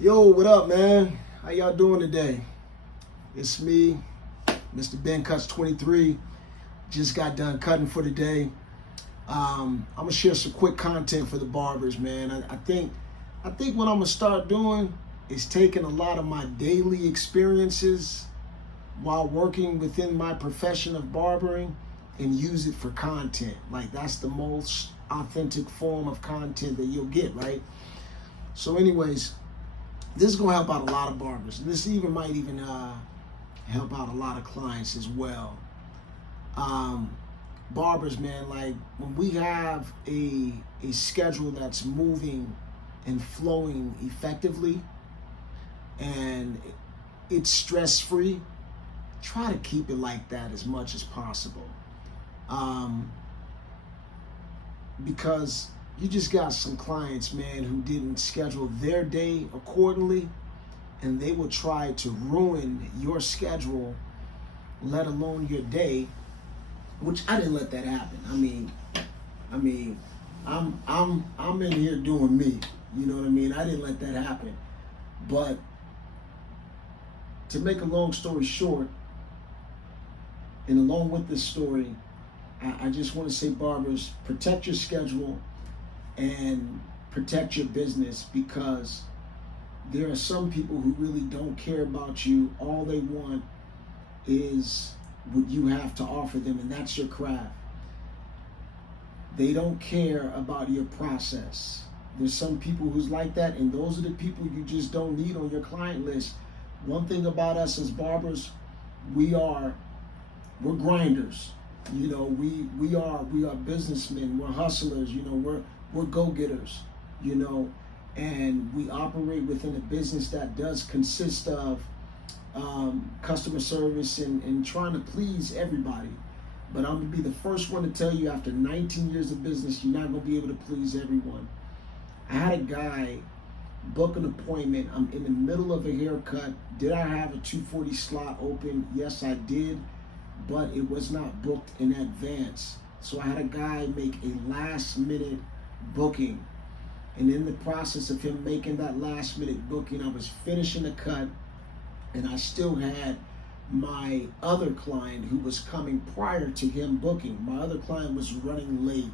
Yo, what up, man? How y'all doing today? It's me, Mr. Ben Cuts 23. Just got done cutting for the day. I'm gonna share some quick content for the barbers, man. I think what I'm gonna start doing is taking a lot of my daily experiences while working within my profession of barbering and use it for content. Like that's the most authentic form of content that you'll get, right? So, anyways, this is gonna help out a lot of barbers. And this might even help out a lot of clients as well. Um, Barbers, man, like when we have a schedule that's moving and flowing effectively and it's stress free, try to keep it like that as much as possible. Um, because you just got some clients, man, who didn't schedule their day accordingly, and they will try to ruin your schedule, let alone your day, which I didn't let that happen. I mean, I'm in here doing me. You know what I mean? I didn't let that happen. But to make a long story short, and along with this story, I just want to say, barbers, protect your schedule and protect your business, because there are some people who really don't care about you. All they want is what you have to offer them, and that's your craft. They don't care about your process. There's some people who's like that, and those are the people you just don't need on your client list. One thing about us as barbers, we're grinders. You know, we are businessmen. We're hustlers. You know, we're go-getters. You know, and we operate within a business that does consist of customer service and trying to please everybody. But I'm gonna be the first one to tell you, after 19 years of business, you're not gonna be able to please everyone. I had a guy book an appointment. I'm in the middle of a haircut. Did I have a 240 slot open? Yes, I did, but it was not booked in advance. So I had a guy make a last minute booking. And in the process of him making that last minute booking, I was finishing a cut, and I still had my other client who was coming prior to him booking. My other client was running late.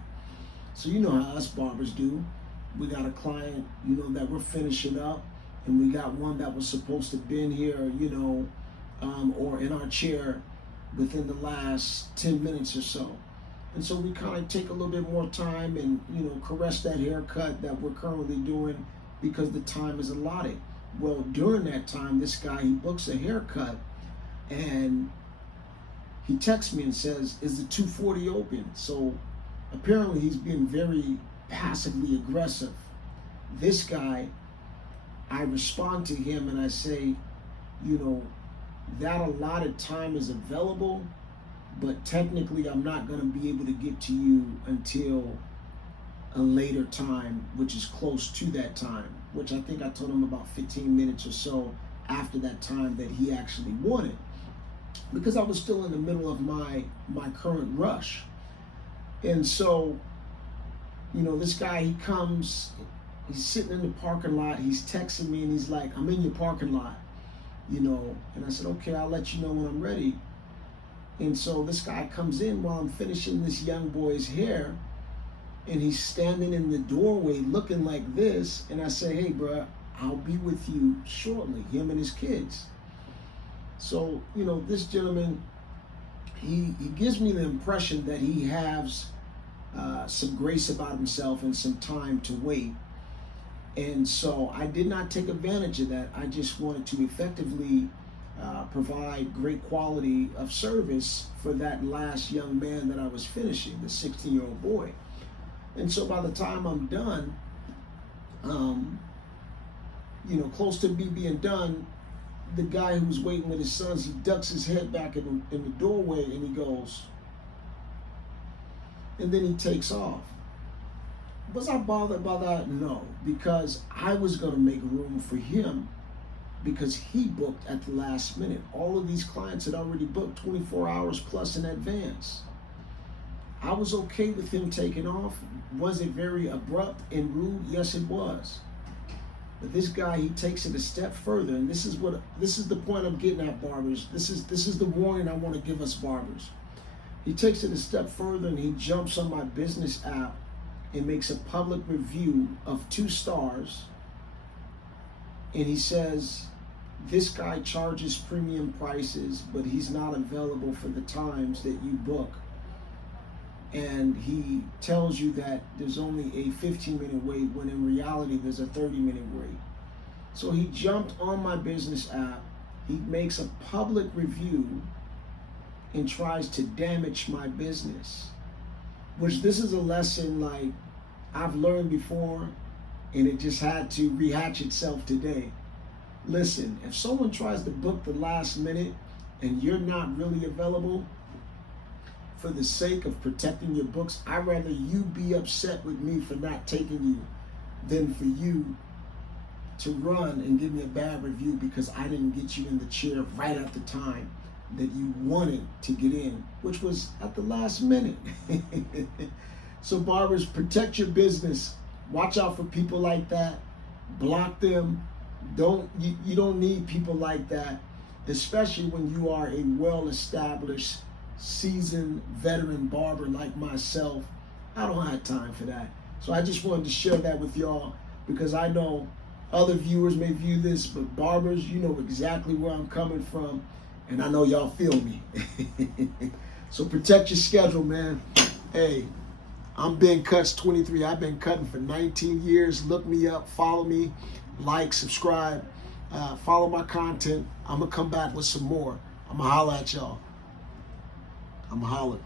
So you know how us barbers do. We got a client, you know, that we're finishing up, and we got one that was supposed to been here, you know, or in our chair within the last 10 minutes or so. And so we kind of take a little bit more time and, you know, caress that haircut that we're currently doing because the time is allotted. Well, during that time, this guy, he books a haircut, and he texts me and says, "Is the 240 open?" So apparently he's being very passively aggressive. This guy, I respond to him and I say, you know, that allotted time is available, but technically I'm not going to be able to get to you until a later time, which is close to that time, which I think I told him about 15 minutes or so after that time that he actually wanted, because I was still in the middle of my current rush. And so, you know, this guy, he comes, he's sitting in the parking lot, he's texting me, and he's like, "I'm in your parking lot," you know. And I said, "Okay, I'll let you know when I'm ready." And so this guy comes in while I'm finishing this young boy's hair, and he's standing in the doorway looking like this. And I say, "Hey, bro, I'll be with you shortly," him and his kids. So, you know, this gentleman, he gives me the impression that he has some grace about himself and some time to wait. And so I did not take advantage of that. I just wanted to effectively provide great quality of service for that last young man that I was finishing, the 16-year-old boy. And so by the time I'm done, you know, close to me being done, the guy who was waiting with his sons, he ducks his head back in the doorway, and he goes, and then he takes off. Was I bothered by that? No, because I was going to make room for him, because he booked at the last minute. All of these clients had already booked 24 hours plus in advance. I was okay with him taking off. Was it very abrupt and rude? Yes, it was. But this guy, he takes it a step further, and this is the point I'm getting at, barbers. This is the warning I want to give us, barbers. He takes it a step further, and he jumps on my business app and makes a public review of 2 stars. And he says, this guy charges premium prices, but he's not available for the times that you book. And he tells you that there's only a 15-minute wait, when in reality there's a 30-minute wait. So he jumped on my business app, he makes a public review and tries to damage my business. Which, this is a lesson like I've learned before, and it just had to rehatch itself today. Listen, if someone tries to book the last minute and you're not really available, for the sake of protecting your books, I'd rather you be upset with me for not taking you than for you to run and give me a bad review because I didn't get you in the chair right at the time that you wanted to get in, which was at the last minute. So barbers, protect your business. Watch out for people like that. Block them. You don't need people like that, especially when you are a well-established, seasoned veteran barber like myself. I don't have time for that. So I just wanted to share that with y'all, because I know other viewers may view this, but barbers, you know exactly where I'm coming from, and I know y'all feel me. So protect your schedule, man. Hey, I'm Ben Cuts 23. I've been cutting for 19 years. Look me up, follow me, like, subscribe, follow my content. I'm gonna come back with some more. I'm gonna holler at y'all. I'm hollering.